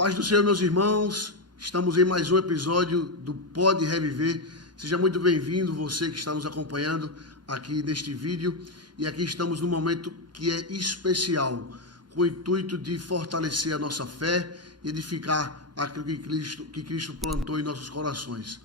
paz do Senhor, meus irmãos, estamos em mais um episódio do Pode Reviver. Seja muito bem-vindo, você que está nos acompanhando aqui neste vídeo. E aqui estamos num momento que é especial, com o intuito de fortalecer a nossa fé e edificar aquilo que Cristo plantou em nossos corações.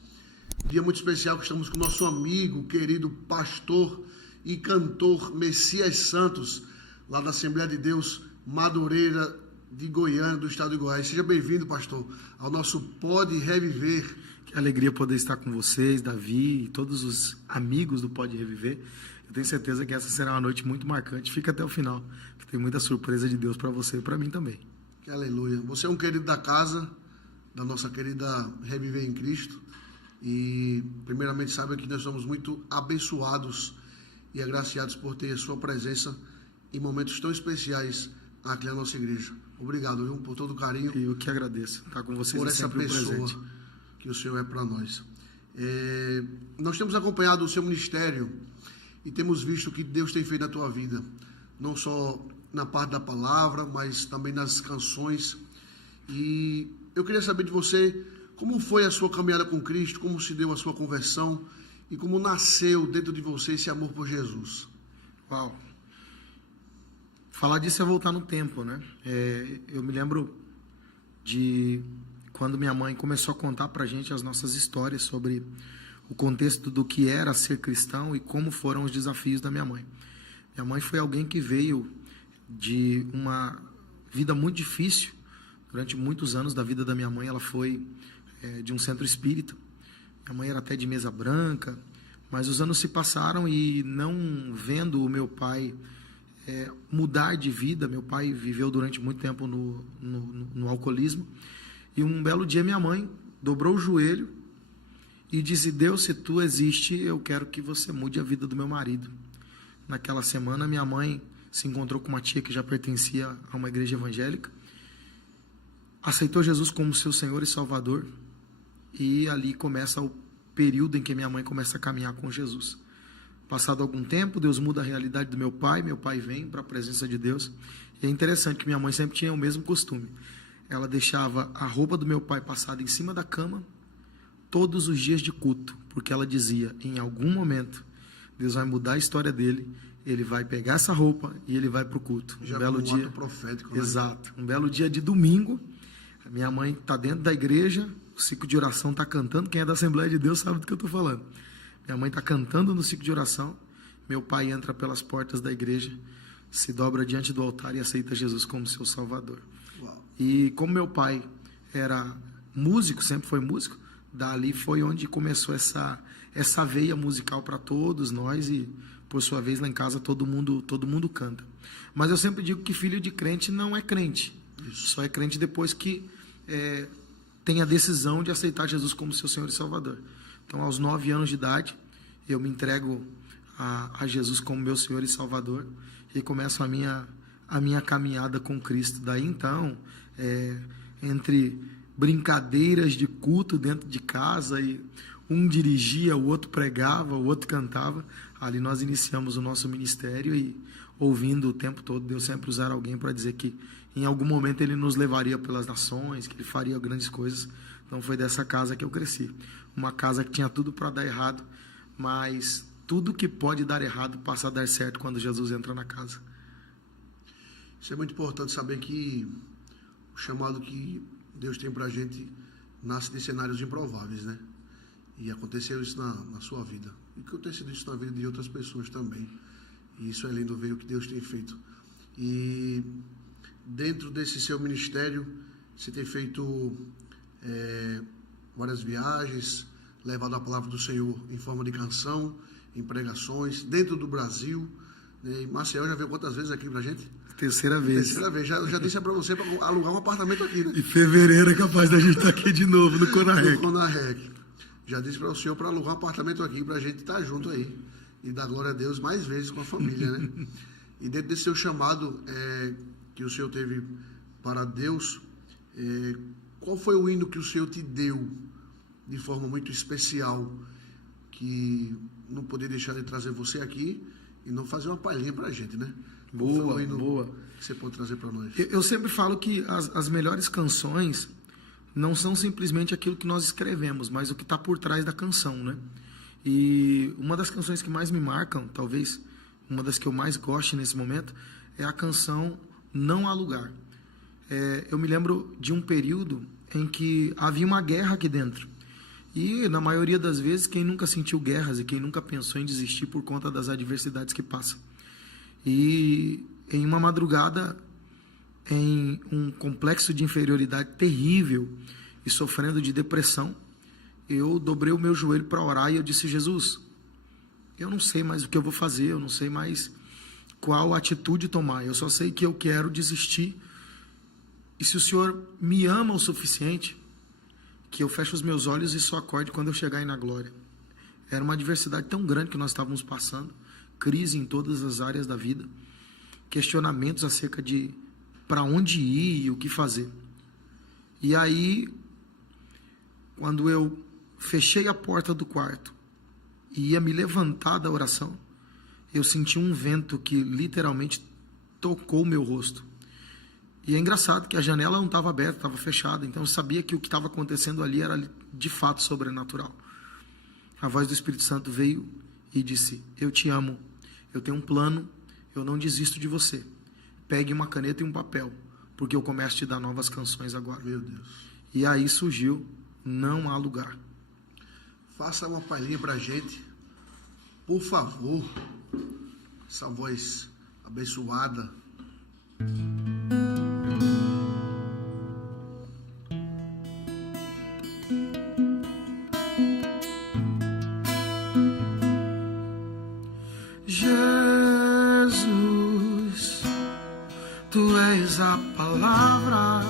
Dia muito especial que estamos com nosso amigo, querido pastor e cantor Messias Santos, lá da Assembleia de Deus Madureira de Goiânia, do estado de Goiás. Seja bem-vindo, pastor, ao nosso Pode Reviver. Que alegria poder estar com vocês, Davi e todos os amigos do Pode Reviver. Eu tenho certeza que essa será uma noite muito marcante. Fica até o final, que tem muita surpresa de Deus para você e para mim também. Que aleluia. Você é um querido da casa, da nossa querida Reviver em Cristo. E primeiramente saiba que nós somos muito abençoados e agraciados por ter a sua presença em momentos tão especiais aqui na nossa igreja. Obrigado, viu, por todo o carinho. Eu que agradeço estar com vocês. Por essa pessoa que o Senhor é para nós. Nós temos acompanhado o seu ministério e temos visto o que Deus tem feito na tua vida, não só na parte da palavra, mas também nas canções. E eu queria saber de você, como foi a sua caminhada com Cristo, como se deu a sua conversão e como nasceu dentro de você esse amor por Jesus. Uau! Falar disso é voltar no tempo, né? Eu me lembro de quando minha mãe começou a contar pra gente as nossas histórias sobre o contexto do que era ser cristão e como foram os desafios da minha mãe. Minha mãe foi alguém que veio de uma vida muito difícil. Durante muitos anos da vida da minha mãe, ela foi de um centro espírita. Minha mãe era até de mesa branca, mas os anos se passaram e não vendo o meu pai mudar de vida. Meu pai viveu durante muito tempo no alcoolismo, e um belo dia minha mãe dobrou o joelho e disse: Deus, se tu existe, eu quero que você mude a vida do meu marido. Naquela semana minha mãe se encontrou com uma tia que já pertencia a uma igreja evangélica, aceitou Jesus como seu Senhor e Salvador, e ali começa o período em que minha mãe começa a caminhar com Jesus. Passado algum tempo, Deus muda a realidade do meu pai vem para a presença de Deus. E é interessante que minha mãe sempre tinha o mesmo costume. Ela deixava a roupa do meu pai passada em cima da cama todos os dias de culto, porque ela dizia: em algum momento Deus vai mudar a história dele, ele vai pegar essa roupa e ele vai para o culto. Já um belo dia profético, né? Exato. Um belo dia de domingo, a minha mãe está dentro da igreja, o ciclo de oração está cantando. Quem é da Assembleia de Deus sabe do que eu estou falando. Minha mãe está cantando no ciclo de oração, meu pai entra pelas portas da igreja, se dobra diante do altar e aceita Jesus como seu Salvador. Uau. E como meu pai era músico, sempre foi músico, dali foi onde começou essa veia musical para todos nós, e por sua vez lá em casa todo mundo canta. Mas eu sempre digo que filho de crente não é crente. Isso. Só é crente depois que tem a decisão de aceitar Jesus como seu Senhor e Salvador. Então, aos 9 anos de idade, eu me entrego a Jesus como meu Senhor e Salvador, e começo a minha caminhada com Cristo. Daí, então, entre brincadeiras de culto dentro de casa, e um dirigia, o outro pregava, o outro cantava, ali nós iniciamos o nosso ministério, e ouvindo o tempo todo Deus sempre usar alguém para dizer que em algum momento Ele nos levaria pelas nações, que Ele faria grandes coisas. Então foi dessa casa que eu cresci. Uma casa que tinha tudo para dar errado, mas tudo que pode dar errado passa a dar certo quando Jesus entra na casa. Isso é muito importante saber que o chamado que Deus tem para a gente nasce de cenários improváveis, né? E aconteceu isso na sua vida. E aconteceu isso na vida de outras pessoas também. E isso é lindo ver o que Deus tem feito. E dentro desse seu ministério, você tem feito várias viagens, levado a palavra do Senhor em forma de canção, em pregações, dentro do Brasil. E Maceió já veio quantas vezes aqui pra gente? Terceira vez. Terceira vez. Já disse para você para alugar um apartamento aqui, né? Em fevereiro é capaz da gente estar aqui de novo, no Conarrec. No Conarrec. Já disse para o senhor para alugar um apartamento aqui, para a gente estar junto aí. E dar glória a Deus mais vezes com a família, né? E dentro desse seu chamado que o senhor teve para Deus, qual foi o hino que o Senhor te deu de forma muito especial, que não poderia deixar de trazer você aqui e não fazer uma palhinha pra gente, né? Boa, boa. Que você pode trazer para nós? Eu sempre falo que as melhores canções não são simplesmente aquilo que nós escrevemos, mas o que está por trás da canção, né? E uma das canções que mais me marcam, talvez uma das que eu mais gosto nesse momento, é a canção Não Há Lugar. Eu me lembro de um período em que havia uma guerra aqui dentro. E, na maioria das vezes, quem nunca sentiu guerras e quem nunca pensou em desistir por conta das adversidades que passa. E em uma madrugada, em um complexo de inferioridade terrível e sofrendo de depressão, eu dobrei o meu joelho para orar e eu disse: Jesus, eu não sei mais o que eu vou fazer, eu não sei mais qual atitude tomar, eu só sei que eu quero desistir. E se o Senhor me ama o suficiente, que eu feche os meus olhos e só acorde quando eu chegar aí na glória. Era uma adversidade tão grande que nós estávamos passando, crise em todas as áreas da vida, questionamentos acerca de para onde ir e o que fazer. E aí, quando eu fechei a porta do quarto e ia me levantar da oração, eu senti um vento que literalmente tocou o meu rosto. E é engraçado que a janela não estava aberta, estava fechada, então eu sabia que o que estava acontecendo ali era de fato sobrenatural. A voz do Espírito Santo veio e disse: eu te amo, eu tenho um plano, eu não desisto de você. Pegue uma caneta e um papel, porque eu começo a te dar novas canções agora. Meu Deus. E aí surgiu Não Há Lugar. Faça uma palhinha pra gente, por favor. Essa voz abençoada. Jesus, Tu és a palavra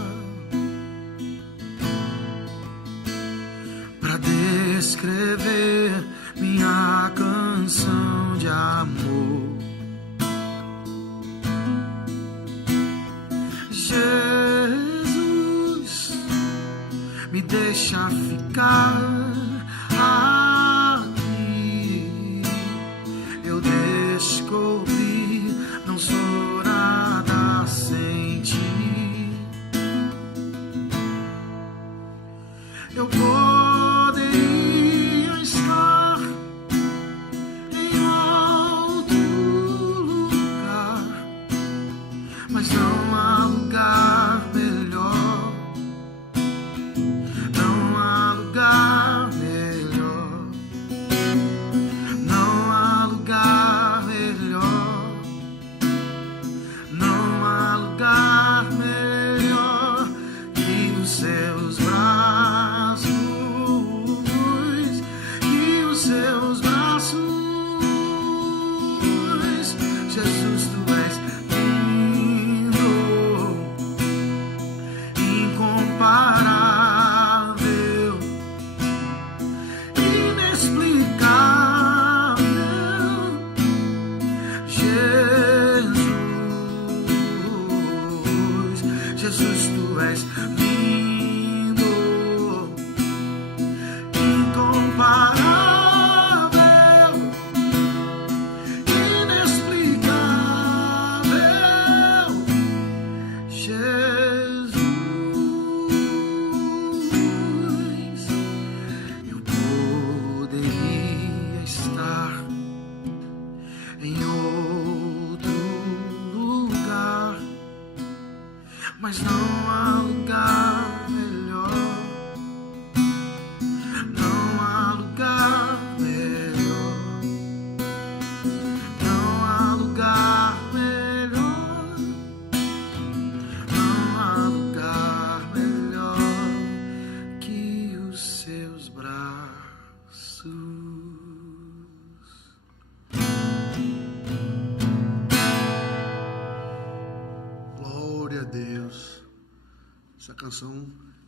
para descrever minha canção de amor. Jesus, me deixa ficar aqui. Eu descobri, não sou nada sem ti. Eu poderia estar em outro lugar, mas não há lugar melhor. Não há lugar melhor. Não há lugar melhor. Não há lugar melhor que os seus braços, que os seus braços. Jesus, Tu és lindo, incomparável, inexplicável. Jesus, Tu és lindo, incomparável, inexplicável. Jesus, eu poderia estar em outro lugar, mas não há lugar melhor. Não há lugar melhor. Não há lugar melhor. Não há lugar melhor que os seus braços. Glória a Deus. Essa canção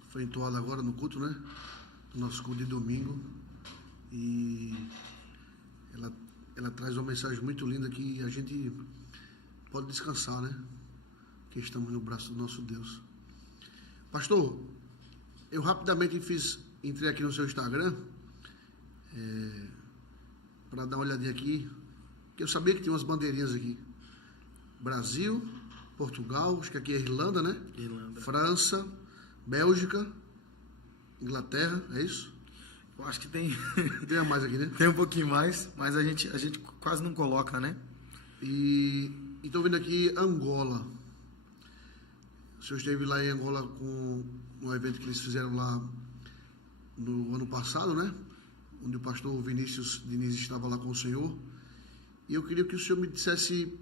foi entoada agora no culto, né? No nosso culto de domingo. E ela traz uma mensagem muito linda que a gente pode descansar, né? Que estamos no braço do nosso Deus. Pastor, eu rapidamente entrei aqui no seu Instagram para dar uma olhadinha aqui. que eu sabia que tinha umas bandeirinhas aqui. Brasil, Portugal, acho que aqui é Irlanda, né? Irlanda. França, Bélgica, Inglaterra, é isso? Eu acho que tem... Tem mais aqui, né? Tem um pouquinho mais, mas a gente quase não coloca, né? E estou vendo aqui Angola. O senhor esteve lá em Angola com um evento que eles fizeram lá no ano passado, né? Onde o pastor Vinícius Diniz estava lá com o senhor. E eu queria que o senhor me dissesse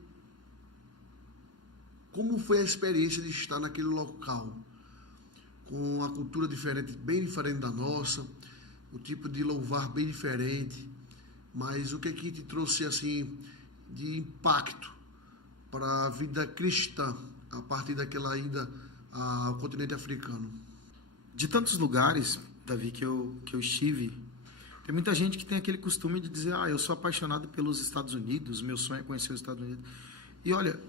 como foi a experiência de estar naquele local, com a cultura diferente, bem diferente da nossa, o tipo de louvar bem diferente, mas o que é que te trouxe assim de impacto para a vida cristã a partir daquela ida ao continente africano? De tantos lugares, Davi, que eu estive, tem muita gente que tem aquele costume de dizer, eu sou apaixonado pelos Estados Unidos, meu sonho é conhecer os Estados Unidos. E olha,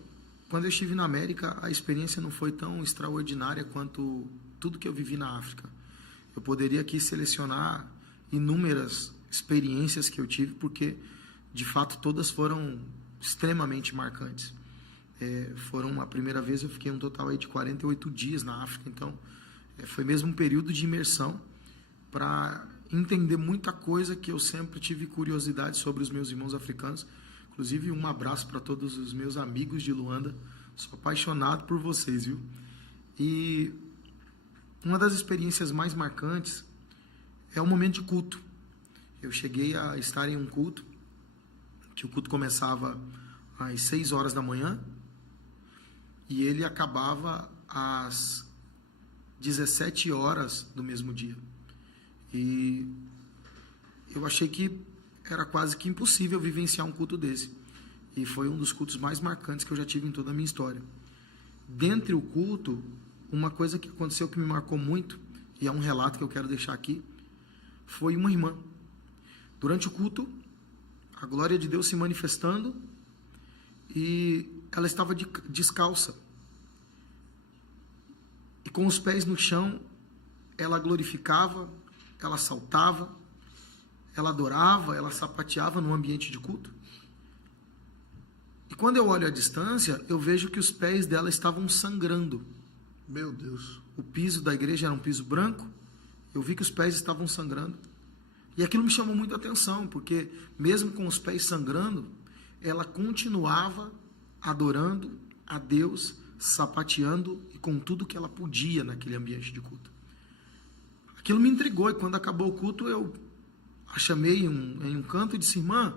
quando eu estive na América, a experiência não foi tão extraordinária quanto tudo que eu vivi na África. Eu poderia aqui selecionar inúmeras experiências que eu tive, porque, de fato, todas foram extremamente marcantes. A primeira vez eu fiquei um total aí de 48 dias na África, então foi mesmo um período de imersão para entender muita coisa que eu sempre tive curiosidade sobre os meus irmãos africanos. Inclusive, um abraço para todos os meus amigos de Luanda. Sou apaixonado por vocês, viu? E uma das experiências mais marcantes é o momento de culto. Eu cheguei a estar em um culto, que o culto começava às 6 horas da manhã e ele acabava às 17 horas do mesmo dia. E eu achei que era quase que impossível vivenciar um culto desse. E foi um dos cultos mais marcantes que eu já tive em toda a minha história. Dentre o culto, uma coisa que aconteceu que me marcou muito, e é um relato que eu quero deixar aqui, foi uma irmã. Durante o culto, a glória de Deus se manifestando, e ela estava descalça. E com os pés no chão, ela glorificava, ela saltava, ela adorava, ela sapateava no ambiente de culto. E quando eu olho à distância, eu vejo que os pés dela estavam sangrando. Meu Deus. O piso da igreja era um piso branco, eu vi que os pés estavam sangrando. E aquilo me chamou muita atenção, porque mesmo com os pés sangrando, ela continuava adorando a Deus, sapateando e com tudo que ela podia naquele ambiente de culto. Aquilo me intrigou, e quando acabou o culto, eu a chamei em um canto e disse: irmã,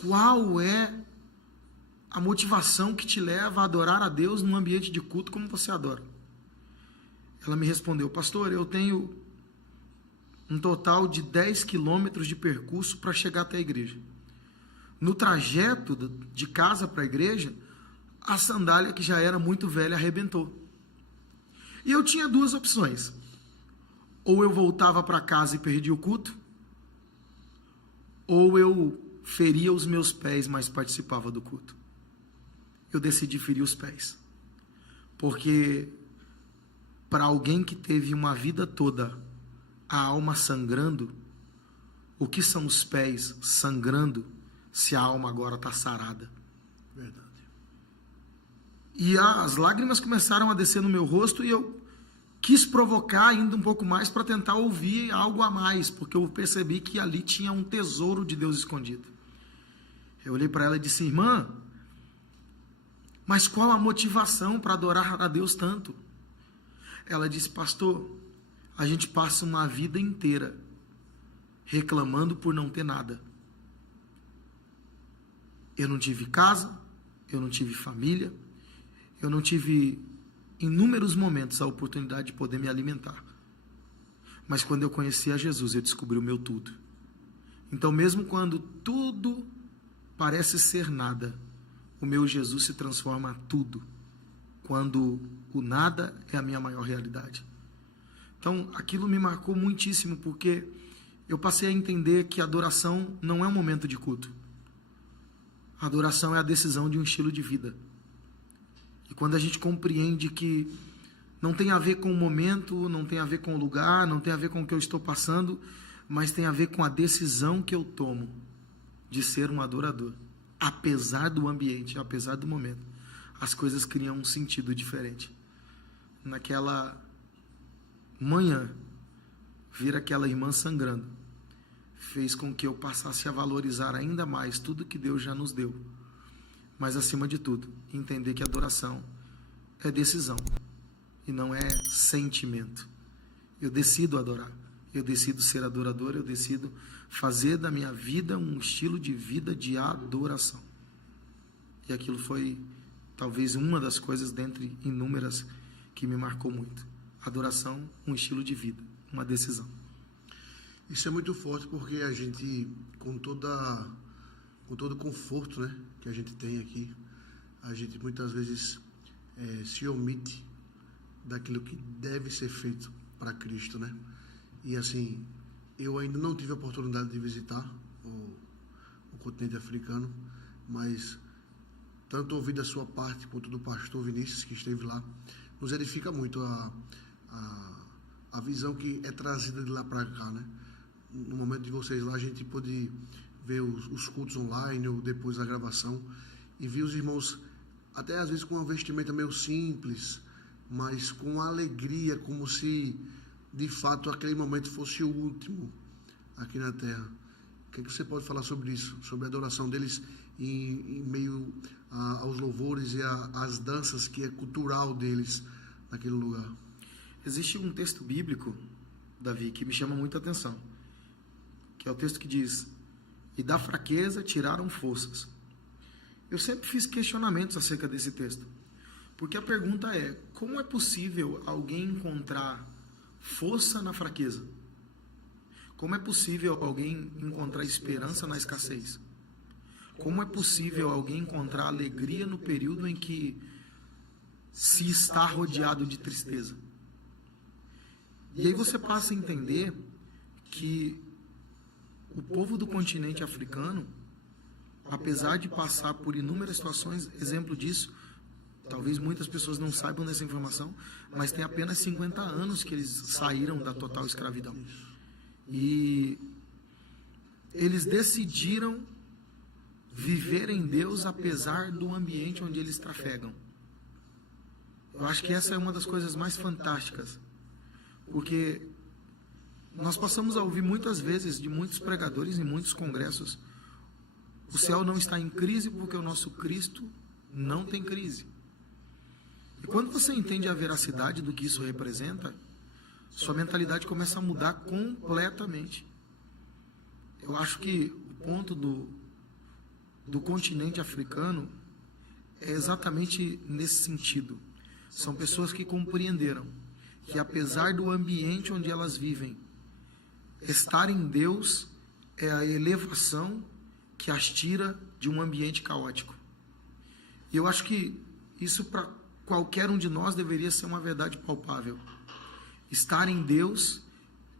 qual é a motivação que te leva a adorar a Deus num ambiente de culto como você adora? Ela me respondeu: pastor, eu tenho um total de 10 quilômetros de percurso para chegar até a igreja. No trajeto de casa para a igreja, a sandália, que já era muito velha, arrebentou. E eu tinha duas opções: ou eu voltava para casa e perdia o culto, ou eu feria os meus pés, mas participava do culto. Eu decidi ferir os pés, porque para alguém que teve uma vida toda a alma sangrando, o que são os pés sangrando se a alma agora está sarada? Verdade. E as lágrimas começaram a descer no meu rosto, e eu quis provocar ainda um pouco mais para tentar ouvir algo a mais, porque eu percebi que ali tinha um tesouro de Deus escondido. Eu olhei para ela e disse: irmã, mas qual a motivação para adorar a Deus tanto? Ela disse: pastor, a gente passa uma vida inteira reclamando por não ter nada. Eu não tive casa, eu não tive família, eu não tive, em inúmeros momentos, a oportunidade de poder me alimentar. Mas quando eu conheci a Jesus, eu descobri o meu tudo. Então, mesmo quando tudo parece ser nada, o meu Jesus se transforma em tudo, quando o nada é a minha maior realidade. Então, aquilo me marcou muitíssimo, porque eu passei a entender que a adoração não é um momento de culto. A adoração é a decisão de um estilo de vida. E quando a gente compreende que não tem a ver com o momento, não tem a ver com o lugar, não tem a ver com o que eu estou passando, mas tem a ver com a decisão que eu tomo de ser um adorador, apesar do ambiente, apesar do momento, as coisas criam um sentido diferente. Naquela manhã, vir aquela irmã sangrando fez com que eu passasse a valorizar ainda mais tudo que Deus já nos deu. Mas, acima de tudo, entender que adoração é decisão e não é sentimento. Eu decido adorar, eu decido ser adorador, eu decido fazer da minha vida um estilo de vida de adoração. E aquilo foi talvez uma das coisas dentre inúmeras que me marcou muito. Adoração, um estilo de vida, uma decisão. Isso é muito forte porque a gente, com todo o conforto, né, que a gente tem aqui, a gente muitas vezes se omite daquilo que deve ser feito para Cristo, né? E assim, eu ainda não tive a oportunidade de visitar o continente africano, mas tanto ouvir da sua parte quanto do pastor Vinícius, que esteve lá, nos edifica muito a visão que é trazida de lá para cá, né? No momento de vocês lá, a gente pôde ver os cultos online ou depois da gravação e vi os irmãos, até às vezes com uma vestimenta meio simples, mas com alegria, como se de fato aquele momento fosse o último aqui na terra. O que você pode falar sobre isso, sobre a adoração deles em meio aos louvores e às danças que é cultural deles naquele lugar? Existe um texto bíblico, Davi, que me chama muita atenção, que é o texto que diz: e da fraqueza tiraram forças. Eu sempre fiz questionamentos acerca desse texto, porque a pergunta é: como é possível alguém encontrar força na fraqueza? Como é possível alguém encontrar esperança na escassez? Como é possível alguém encontrar alegria no período em que se está rodeado de tristeza? E aí você passa a entender que o povo do continente africano, apesar de passar por inúmeras situações, exemplo disso, talvez muitas pessoas não saibam dessa informação, mas tem apenas 50 anos que eles saíram da total escravidão. E eles decidiram viver em Deus apesar do ambiente onde eles trafegam. Eu acho que essa é uma das coisas mais fantásticas, porque nós passamos a ouvir muitas vezes de muitos pregadores em muitos congressos: o céu não está em crise porque o nosso Cristo não tem crise. E quando você entende a veracidade do que isso representa, sua mentalidade começa a mudar completamente. Eu acho que o ponto do continente africano é exatamente nesse sentido. São pessoas que compreenderam que, apesar do ambiente onde elas vivem, estar em Deus é a elevação que as tira de um ambiente caótico. E eu acho que isso para qualquer um de nós deveria ser uma verdade palpável. Estar em Deus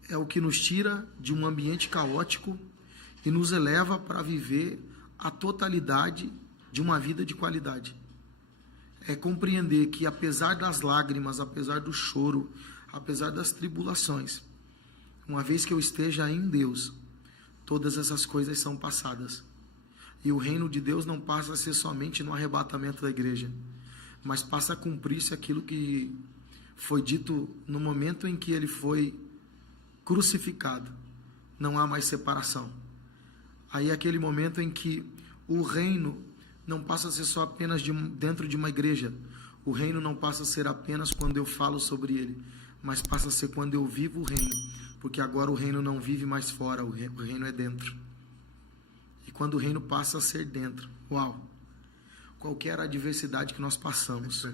é o que nos tira de um ambiente caótico e nos eleva para viver a totalidade de uma vida de qualidade. É compreender que, apesar das lágrimas, apesar do choro, apesar das tribulações, uma vez que eu esteja em Deus, todas essas coisas são passadas. E o reino de Deus não passa a ser somente no arrebatamento da igreja, mas passa a cumprir-se aquilo que foi dito no momento em que ele foi crucificado. Não há mais separação. Aí é aquele momento em que o reino não passa a ser só apenas dentro de uma igreja. O reino não passa a ser apenas quando eu falo sobre ele, mas passa a ser quando eu vivo o reino. Porque agora o reino não vive mais fora, o reino é dentro. E quando o reino passa a ser dentro, uau! Qualquer adversidade que nós passamos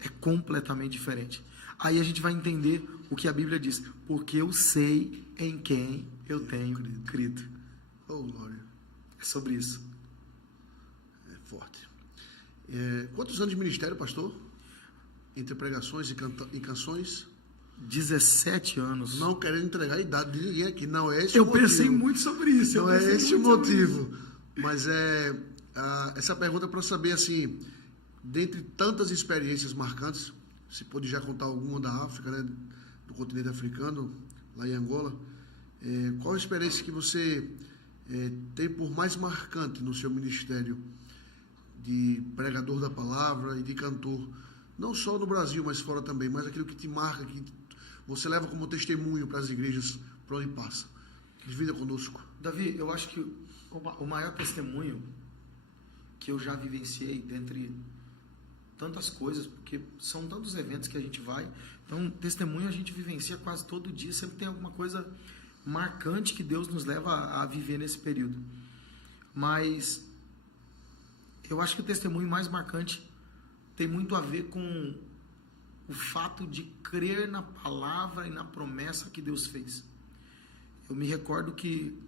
é completamente diferente. Aí a gente vai entender o que a Bíblia diz: porque eu sei em quem eu tenho crido. Oh, glória! É sobre isso. É forte. Quantos anos de ministério, pastor? Entre pregações e canções? 17 anos. Não querendo entregar a idade de ninguém aqui, não é esse eu o motivo. Pensei muito sobre isso. Não é esse o motivo. Mas essa pergunta é para saber, assim, dentre tantas experiências marcantes, se pode já contar alguma da África, né, do continente africano, lá em Angola, qual a experiência que você tem por mais marcante no seu ministério de pregador da palavra e de cantor, não só no Brasil, mas fora também, mas aquilo que te marca, que você leva como testemunho para as igrejas por onde passa? Divida conosco. Davi, eu acho que o maior testemunho que eu já vivenciei dentre tantas coisas, porque são tantos eventos que a gente vai, então testemunho a gente vivencia quase todo dia, sempre tem alguma coisa marcante que Deus nos leva a viver nesse período. Mas eu acho que o testemunho mais marcante tem muito a ver com o fato de crer na palavra e na promessa que Deus fez. Eu me recordo que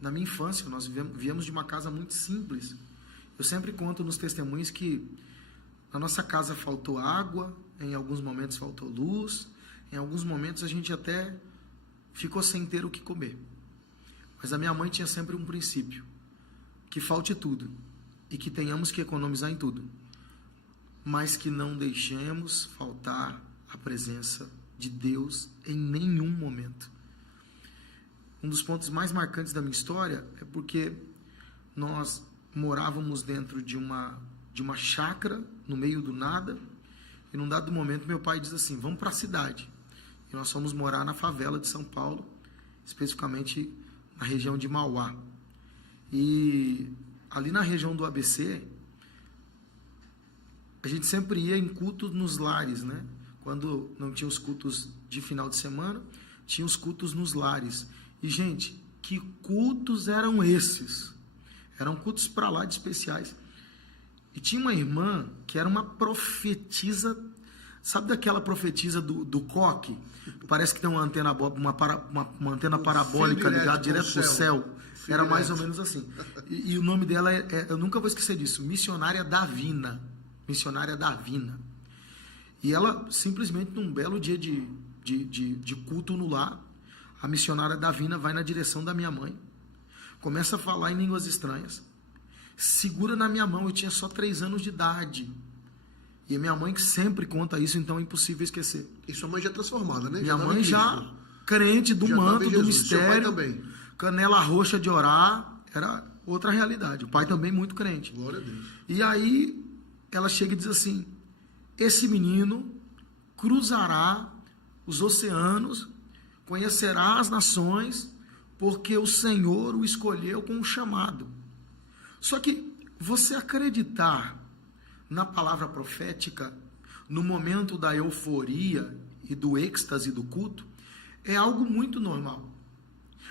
na minha infância nós viemos de uma casa muito simples. Eu sempre conto nos testemunhos que na nossa casa faltou água, em alguns momentos faltou luz, em alguns momentos a gente até ficou sem ter o que comer. Mas a minha mãe tinha sempre um princípio: que falte tudo e que tenhamos que economizar em tudo, mas que não deixemos faltar a presença de Deus em nenhum momento. Um dos pontos mais marcantes da minha história é porque nós morávamos dentro de uma chácara, no meio do nada, e num dado momento meu pai diz assim: vamos para a cidade. E nós fomos morar na favela de São Paulo, especificamente na região de Mauá. E ali na região do ABC, a gente sempre ia em cultos nos lares, né? Quando não tinha os cultos de final de semana, tinha os cultos nos lares. E, gente, que cultos eram esses? Eram cultos para lá de especiais. E tinha uma irmã que era uma profetisa, sabe daquela profetisa do coque? Parece que tem uma antena, uma antena parabólica ligada direto para o céu. Era mais ou menos assim. E o nome dela eu nunca vou esquecer disso, Missionária Davina. Missionária Davina. E ela, simplesmente, num belo dia de culto no lar, a missionária Davina vai na direção da minha mãe, começa a falar em línguas estranhas, segura na minha mão. Eu tinha só 3 anos de idade. E a minha mãe que sempre conta isso, então é impossível esquecer. E sua mãe já transformada, né? Minha mãe já crente do manto, do mistério, também. Canela roxa de orar, era outra realidade. O pai também muito crente. Glória a Deus. E aí ela chega e diz assim: esse menino cruzará os oceanos, conhecerá as nações, porque o Senhor o escolheu com um chamado. Só que você acreditar na palavra profética no momento da euforia e do êxtase do culto é algo muito normal.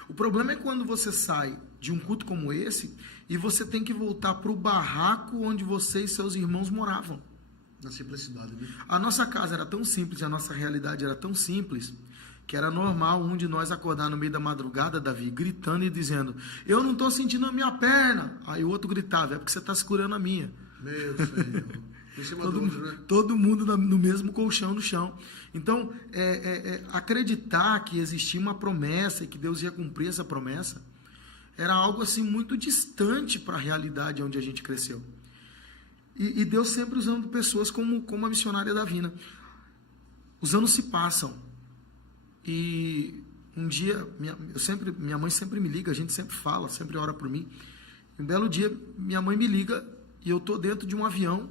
O problema é quando você sai de um culto como esse e você tem que voltar para o barraco onde você e seus irmãos moravam. Na simplicidade, né? A nossa casa era tão simples, a nossa realidade era tão simples, que era normal um de nós acordar no meio da madrugada, Davi, gritando e dizendo: eu não estou sentindo a minha perna. Aí o outro gritava: é porque você está segurando a minha. Meu Senhor. Em cima né? Todo mundo no mesmo colchão no chão. Então, acreditar que existia uma promessa e que Deus ia cumprir essa promessa era algo assim muito distante para a realidade onde a gente cresceu. E Deus sempre usando pessoas como a missionária Davina. Os anos se passam. E um dia, minha mãe sempre me liga, a gente sempre fala, sempre ora por mim. Um belo dia, minha mãe me liga e eu estou dentro de um avião,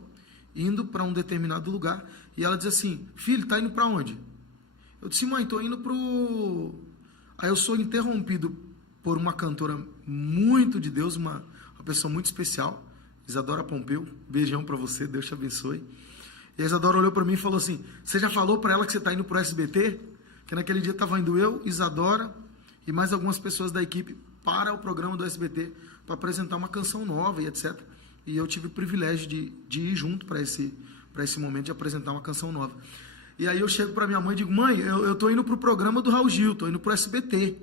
indo para um determinado lugar. E ela diz assim: filho, tá indo para onde? Eu disse: mãe, estou indo para o... Aí eu sou interrompido por uma cantora muito de Deus, uma pessoa muito especial, Isadora Pompeu. Beijão para você, Deus te abençoe. E a Isadora olhou para mim e falou assim: você já falou para ela que você está indo para o SBT? Que naquele dia estava indo eu, Isadora e mais algumas pessoas da equipe para o programa do SBT para apresentar uma canção nova e etc. E eu tive o privilégio de ir junto para esse momento de apresentar uma canção nova. E aí eu chego para minha mãe e digo: mãe, eu estou indo para o programa do Raul Gil, estou indo para o SBT.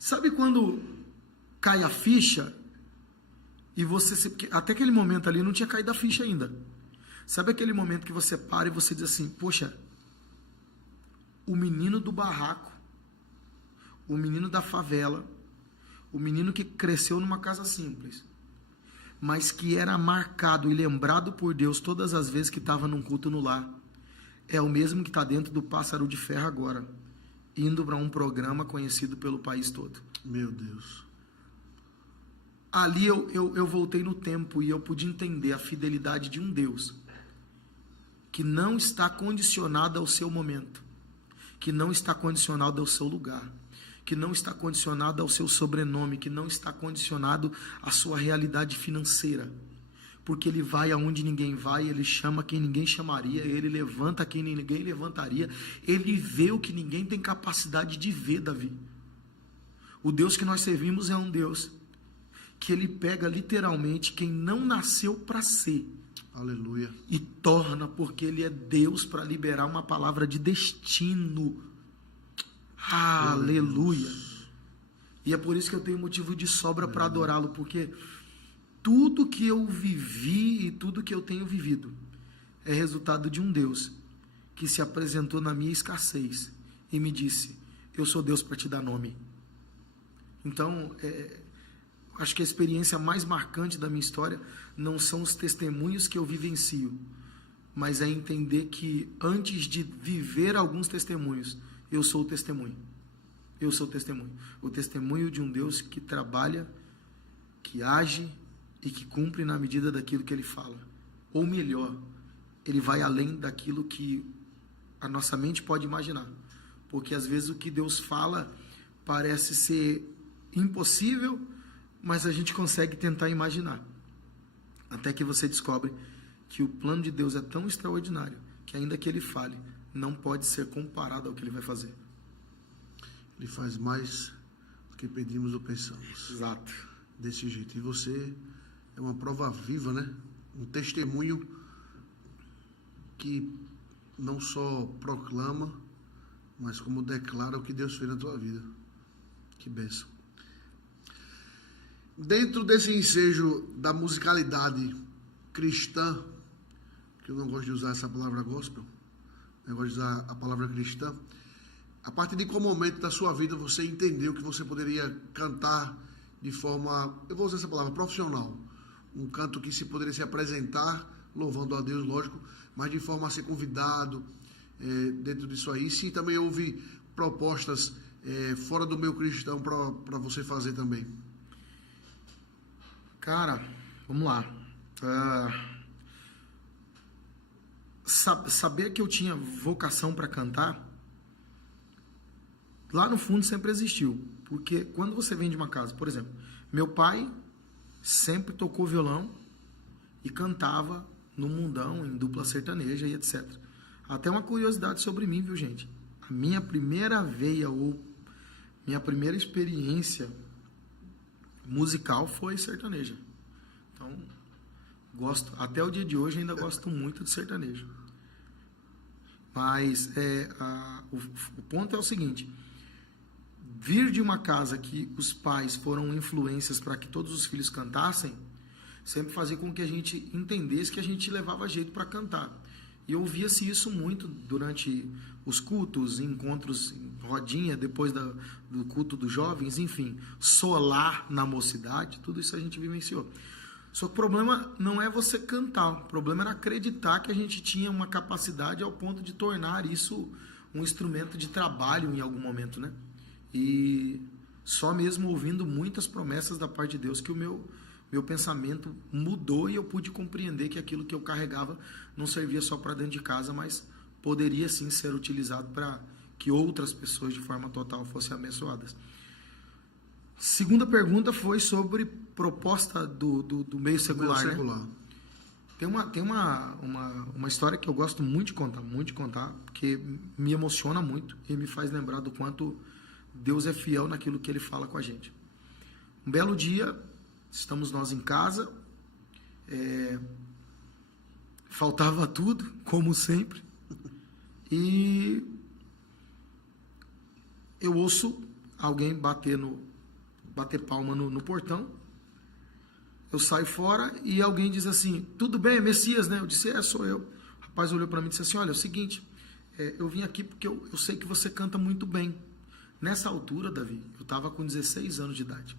Sabe quando cai a ficha e você... Até aquele momento ali não tinha caído a ficha ainda. Sabe aquele momento que você para e você diz assim: poxa, o menino do barraco, o menino da favela, o menino que cresceu numa casa simples, mas que era marcado e lembrado por Deus todas as vezes que estava num culto no lar, é o mesmo que está dentro do Pássaro de Ferro agora, indo para um programa conhecido pelo país todo. Meu Deus. ali eu voltei no tempo e eu pude entender a fidelidade de um Deus que não está condicionado ao seu momento, que não está condicionado ao seu lugar, que não está condicionado ao seu sobrenome, que não está condicionado à sua realidade financeira, porque ele vai aonde ninguém vai, ele chama quem ninguém chamaria, ele levanta quem ninguém levantaria, ele vê o que ninguém tem capacidade de ver, Davi. O Deus que nós servimos é um Deus que ele pega literalmente quem não nasceu para ser, aleluia, e torna, porque ele é Deus, para liberar uma palavra de destino. Aleluia. E é por isso que eu tenho motivo de sobra para adorá-lo, porque tudo que eu vivi e tudo que eu tenho vivido é resultado de um Deus que se apresentou na minha escassez e me disse: eu sou Deus para te dar nome. Então, acho que a experiência mais marcante da minha história não são os testemunhos que eu vivencio, mas é entender que antes de viver alguns testemunhos, eu sou o testemunho. Eu sou o testemunho. O testemunho de um Deus que trabalha, que age e que cumpre na medida daquilo que ele fala. Ou melhor, ele vai além daquilo que a nossa mente pode imaginar. Porque às vezes o que Deus fala parece ser impossível, mas a gente consegue tentar imaginar. Até que você descobre que o plano de Deus é tão extraordinário que ainda que ele fale, não pode ser comparado ao que ele vai fazer. Ele faz mais do que pedimos ou pensamos. Exato. Desse jeito. E você é uma prova viva, né? Um testemunho que não só proclama, mas como declara o que Deus fez na tua vida. Que bênção. Dentro desse ensejo da musicalidade cristã, que eu não gosto de usar essa palavra gospel, eu gosto de usar a palavra cristã, a partir de qual momento da sua vida você entendeu que você poderia cantar de forma, eu vou usar essa palavra, profissional, um canto que se poderia se apresentar, louvando a Deus, lógico, mas de forma a ser convidado dentro disso aí, se também houve propostas fora do meio cristão para você fazer também? Cara, vamos lá. Saber que eu tinha vocação para cantar, lá no fundo sempre existiu. Porque quando você vem de uma casa, por exemplo, meu pai sempre tocou violão e cantava no mundão, em dupla sertaneja e etc. Até uma curiosidade sobre mim, viu, gente? A minha primeira veia ou minha primeira experiência musical foi sertaneja. Então, gosto, até o dia de hoje ainda gosto muito de sertanejo. Mas o ponto é o seguinte: vir de uma casa que os pais foram influências para que todos os filhos cantassem, sempre fazia com que a gente entendesse que a gente levava jeito para cantar. E ouvia-se isso muito durante os cultos, encontros em rodinha, depois do culto dos jovens, enfim, solar na mocidade, tudo isso a gente vivenciou. Só que o problema não é você cantar, o problema era acreditar que a gente tinha uma capacidade ao ponto de tornar isso um instrumento de trabalho em algum momento, né? E só mesmo ouvindo muitas promessas da parte de Deus que o meu pensamento mudou e eu pude compreender que aquilo que eu carregava não servia só para dentro de casa, mas poderia sim ser utilizado para que outras pessoas de forma total fossem abençoadas. Segunda pergunta foi sobre proposta do meio secular, né? Tem uma história que eu gosto muito de contar, porque me emociona muito e me faz lembrar do quanto Deus é fiel naquilo que Ele fala com a gente. Um belo dia, estamos nós em casa, faltava tudo, como sempre, e eu ouço alguém bater palma no portão. Eu saio fora e alguém diz assim: tudo bem, é Messias, né? Eu disse: sou eu. O rapaz olhou para mim e disse assim: olha, é o seguinte, eu vim aqui porque eu sei que você canta muito bem. Nessa altura, Davi, eu estava com 16 anos de idade.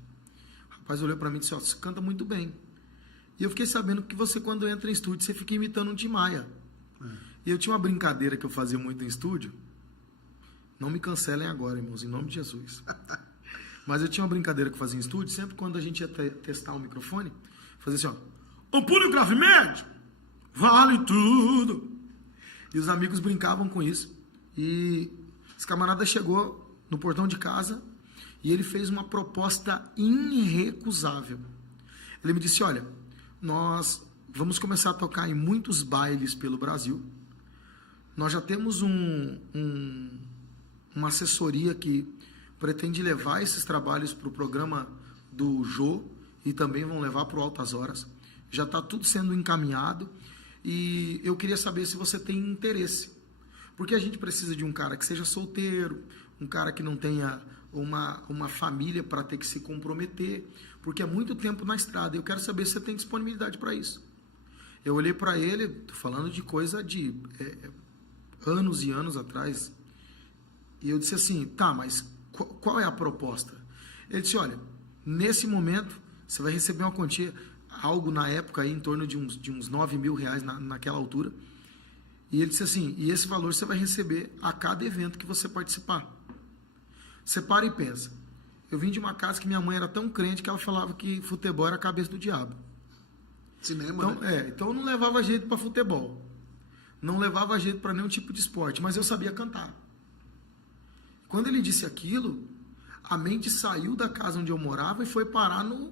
O rapaz olhou para mim e disse: você canta muito bem. E eu fiquei sabendo que você, quando entra em estúdio, você fica imitando um Tim Maia. E eu tinha uma brincadeira que eu fazia muito em estúdio. Não me cancelem agora, irmãos, em nome de Jesus. Mas eu tinha uma brincadeira que eu fazia em estúdio, sempre quando a gente ia testar o microfone, fazia assim, ó, ampulho grave médio, vale tudo. E os amigos brincavam com isso. E esse camarada chegou no portão de casa e ele fez uma proposta irrecusável. Ele me disse, olha, nós vamos começar a tocar em muitos bailes pelo Brasil. Nós já temos uma assessoria que pretende levar esses trabalhos para o programa do Jô e também vão levar para o Altas Horas. Já está tudo sendo encaminhado e eu queria saber se você tem interesse. Porque a gente precisa de um cara que seja solteiro, um cara que não tenha uma família para ter que se comprometer, porque é muito tempo na estrada. Eu quero saber se você tem disponibilidade para isso. Eu olhei para ele, estou falando de coisa de anos e anos atrás, e eu disse assim, tá, mas qual é a proposta? Ele disse, olha, nesse momento você vai receber uma quantia, algo na época aí, em torno de uns R$9.000 naquela altura, e ele disse assim, e esse valor você vai receber a cada evento que você participar. Você para e pensa, eu vim de uma casa que minha mãe era tão crente que ela falava que futebol era a cabeça do diabo. Cinema, então, né? Então eu não levava jeito para futebol, não levava jeito para nenhum tipo de esporte, mas eu sabia cantar. Quando ele disse aquilo, a mente saiu da casa onde eu morava e foi parar no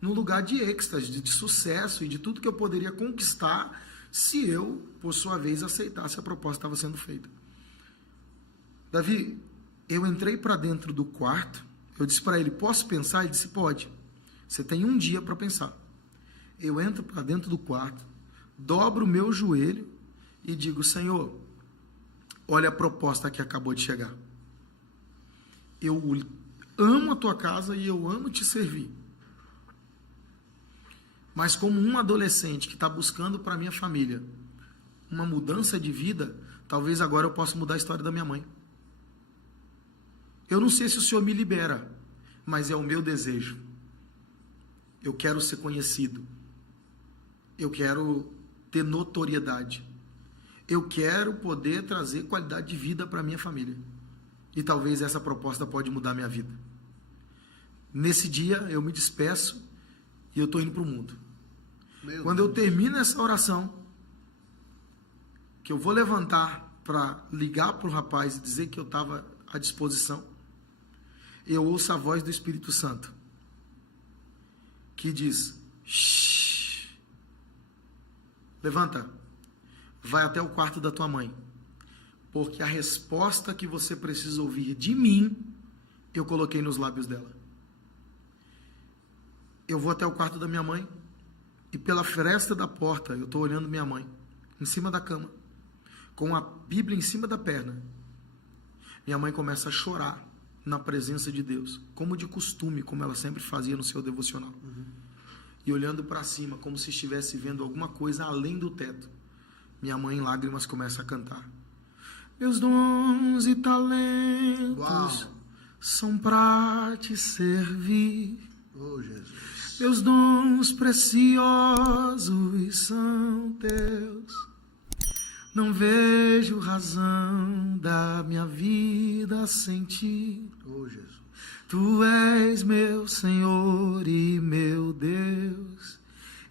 lugar de êxtase, de sucesso e de tudo que eu poderia conquistar se eu, por sua vez, aceitasse a proposta que estava sendo feita. Davi, eu entrei para dentro do quarto, eu disse para ele, posso pensar? Ele disse, pode. Você tem um dia para pensar. Eu entro para dentro do quarto, dobro o meu joelho e digo, Senhor, olha a proposta que acabou de chegar. Eu amo a tua casa e eu amo te servir. Mas como um adolescente que está buscando para a minha família uma mudança de vida, talvez agora eu possa mudar a história da minha mãe. Eu não sei se o Senhor me libera, mas é o meu desejo. Eu quero ser conhecido. Eu quero ter notoriedade. Eu quero poder trazer qualidade de vida para a minha família. E talvez essa proposta pode mudar a minha vida. Nesse dia eu me despeço e eu estou indo para o mundo. Quando eu termino essa oração, que eu vou levantar para ligar para o rapaz e dizer que eu estava à disposição, eu ouço a voz do Espírito Santo, que diz, shh, levanta, vai até o quarto da tua mãe, porque a resposta que você precisa ouvir de mim, eu coloquei nos lábios dela. Eu vou até o quarto da minha mãe, e pela fresta da porta, eu estou olhando minha mãe, em cima da cama, com a Bíblia em cima da perna. Minha mãe começa a chorar na presença de Deus, como de costume, como ela sempre fazia no seu devocional. E olhando para cima, como se estivesse vendo alguma coisa além do teto. Minha mãe, em lágrimas, começa a cantar. Meus dons e talentos são para te servir. Oh, Jesus. Meus dons preciosos são teus. Não vejo razão da minha vida sem ti. Oh, Jesus. Tu és meu Senhor e meu Deus.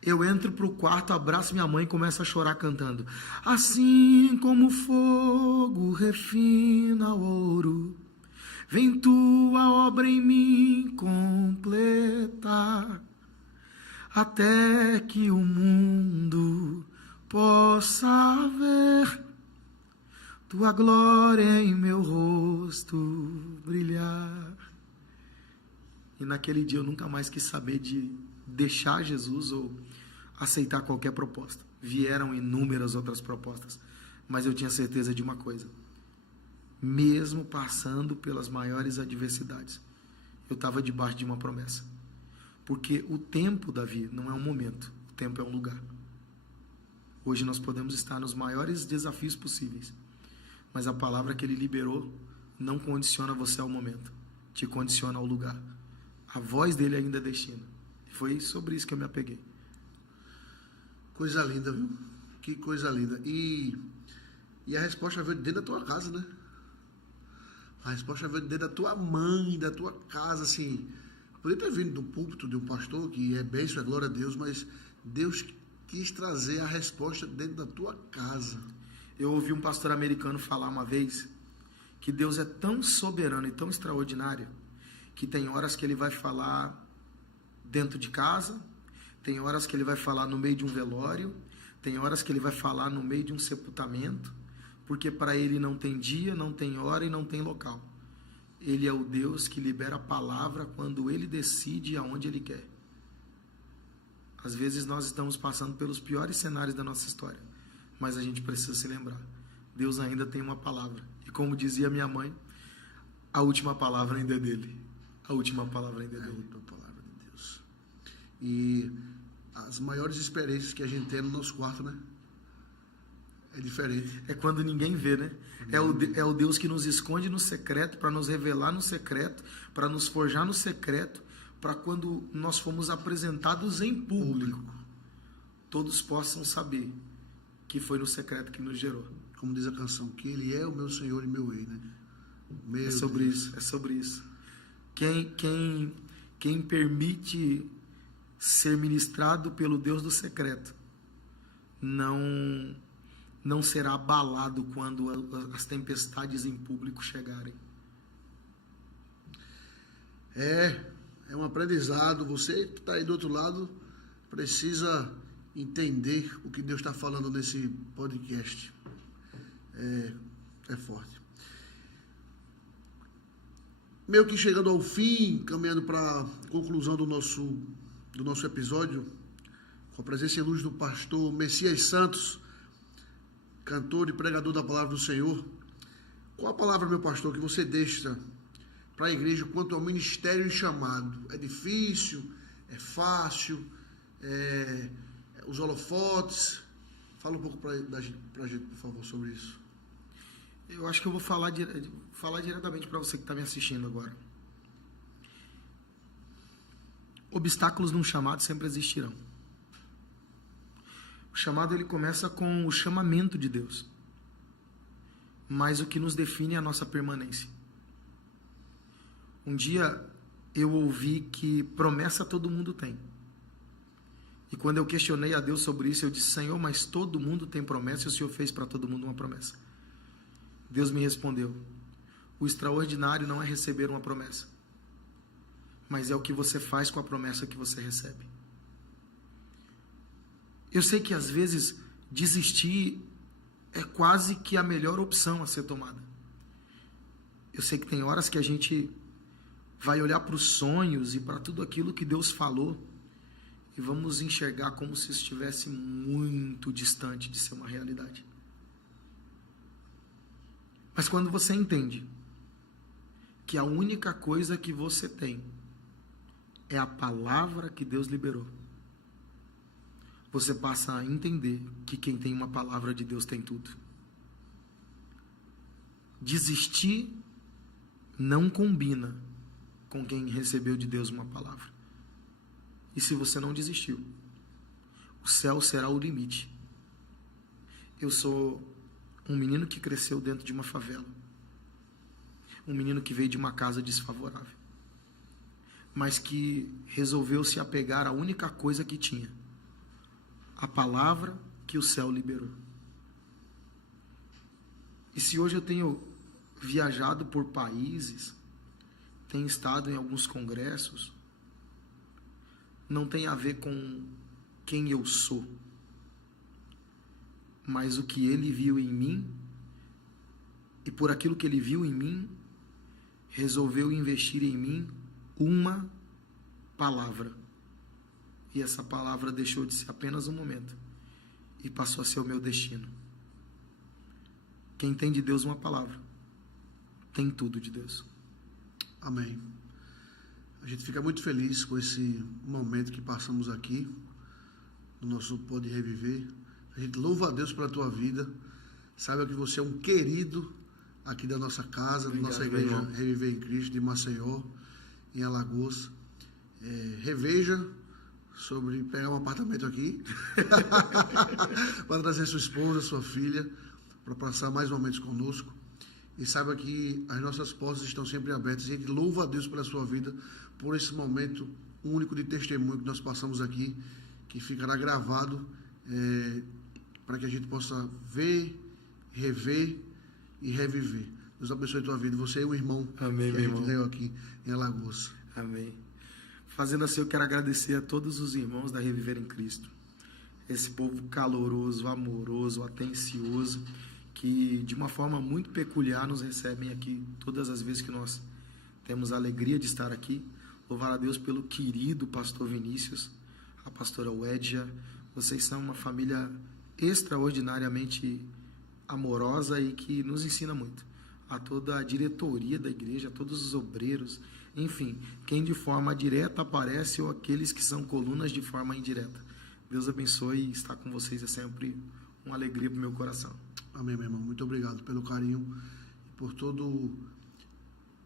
Eu entro para o quarto, abraço minha mãe e começo a chorar cantando. Assim como o fogo refina o ouro, vem tua obra em mim completar, até que o mundo possa ver tua glória em meu rosto brilhar. E naquele dia eu nunca mais quis saber de deixar Jesus ou aceitar qualquer proposta. Vieram inúmeras outras propostas, mas eu tinha certeza de uma coisa: mesmo passando pelas maiores adversidades, eu estava debaixo de uma promessa. Porque o tempo, Davi, não é um momento, o tempo é um lugar. Hoje nós podemos estar nos maiores desafios possíveis, mas a palavra que ele liberou não condiciona você ao momento, te condiciona ao lugar. A voz dele ainda é destino. Foi sobre isso que eu me apeguei. Coisa linda, viu? Que coisa linda. E a resposta veio dentro da tua casa, né? A resposta veio dentro da tua mãe, da tua casa, assim. Poderia ter vindo do púlpito de um pastor, que é bênção, é glória a Deus, mas Deus quis trazer a resposta dentro da tua casa. Eu ouvi um pastor americano falar uma vez que Deus é tão soberano e tão extraordinário que tem horas que ele vai falar dentro de casa, tem horas que ele vai falar no meio de um velório, tem horas que ele vai falar no meio de um sepultamento, porque para ele não tem dia, não tem hora e não tem local. Ele é o Deus que libera a palavra quando ele decide aonde ele quer. Às vezes nós estamos passando pelos piores cenários da nossa história, mas a gente precisa se lembrar, Deus ainda tem uma palavra. E como dizia minha mãe, a última palavra ainda é dele. A última palavra ainda é dele. A última palavra de Deus. E as maiores experiências que a gente tem no nosso quarto, né? É diferente. É quando ninguém vê, né? É o Deus que nos esconde no secreto, para nos revelar no secreto, para nos forjar no secreto, para quando nós fomos apresentados em público, todos possam saber que foi no secreto que nos gerou. Como diz a canção, que Ele é o meu Senhor e meu Rei, né? É sobre isso, é sobre isso. Quem permite ser ministrado pelo Deus do secreto não será abalado quando as tempestades em público chegarem. É um aprendizado. Você que está aí do outro lado precisa entender o que Deus está falando nesse podcast. É forte. Meio que chegando ao fim, caminhando para a conclusão do nosso episódio, com a presença e luz do pastor Messias Santos, cantor e pregador da palavra do Senhor. Qual a palavra, meu pastor, que você deixa para a igreja quanto ao ministério e chamado? É difícil? É fácil? Os holofotes? Fala um pouco para a gente, por favor, sobre isso. Eu acho que eu vou falar diretamente para você que está me assistindo agora. Obstáculos num chamado sempre existirão. O chamado ele começa com o chamamento de Deus. Mas o que nos define é a nossa permanência. Um dia eu ouvi que promessa todo mundo tem. E quando eu questionei a Deus sobre isso, eu disse: Senhor, mas todo mundo tem promessa e o Senhor fez para todo mundo uma promessa. Deus me respondeu: o extraordinário não é receber uma promessa, mas é o que você faz com a promessa que você recebe. Eu sei que às vezes desistir é quase que a melhor opção a ser tomada. Eu sei que tem horas que a gente vai olhar para os sonhos e para tudo aquilo que Deus falou e vamos enxergar como se estivesse muito distante de ser uma realidade. Mas quando você entende que a única coisa que você tem é a palavra que Deus liberou, você passa a entender que quem tem uma palavra de Deus tem tudo. Desistir não combina com quem recebeu de Deus uma palavra. E se você não desistiu, o céu será o limite. Eu sou um menino que cresceu dentro de uma favela. Um menino que veio de uma casa desfavorável. Mas que resolveu se apegar à única coisa que tinha: a palavra que o céu liberou. E se hoje eu tenho viajado por países, tenho estado em alguns congressos, não tem a ver com quem eu sou, mas o que ele viu em mim, e por aquilo que ele viu em mim, resolveu investir em mim uma palavra. E essa palavra deixou de ser apenas um momento e passou a ser o meu destino. Quem tem de Deus uma palavra, tem tudo de Deus. Amém. A gente fica muito feliz com esse momento que passamos aqui, no nosso Pode Reviver. A gente louva a Deus pela tua vida. Saiba que você é um querido aqui da nossa casa, da nossa igreja irmão. Reviver em Cristo, de Maceió, em Alagoas. Reveja sobre pegar um apartamento aqui para trazer sua esposa, sua filha, para passar mais momentos conosco. E saiba que as nossas portas estão sempre abertas. A gente louva a Deus pela sua vida, por esse momento único de testemunho que nós passamos aqui, que ficará gravado para que a gente possa ver, rever e reviver. Deus abençoe a tua vida. Você é o irmão. Amém, que meu a gente irmão. ganhou aqui em Alagoas. Amém. Fazendo assim, eu quero agradecer a todos os irmãos da Reviver em Cristo. Esse povo caloroso, amoroso, atencioso, que de uma forma muito peculiar nos recebem aqui todas as vezes que nós temos a alegria de estar aqui. Louvar a Deus pelo querido pastor Vinícius, a pastora Wedja. Vocês são uma família extraordinariamente amorosa e que nos ensina muito. A toda a diretoria da igreja, a todos os obreiros, enfim, quem de forma direta aparece ou aqueles que são colunas de forma indireta. Deus abençoe e estar com vocês é sempre uma alegria para o meu coração. Amém, meu irmão. Muito obrigado pelo carinho e por todo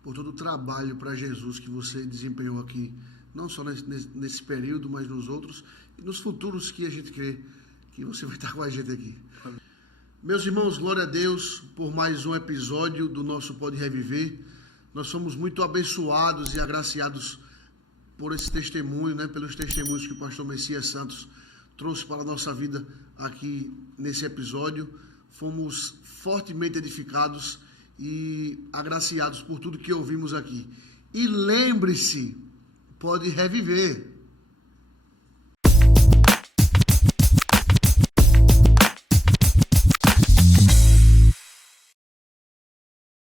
o trabalho para Jesus que você desempenhou aqui, não só nesse período, mas nos outros e nos futuros que a gente crê que você vai estar com a gente aqui. Amém. Meus irmãos, glória a Deus por mais um episódio do nosso Pode Reviver. Nós somos muito abençoados e agraciados por esse testemunho, né? Pelos testemunhos que o pastor Messias Santos trouxe para a nossa vida aqui nesse episódio. Fomos fortemente edificados e agraciados por tudo que ouvimos aqui. E lembre-se, pode reviver.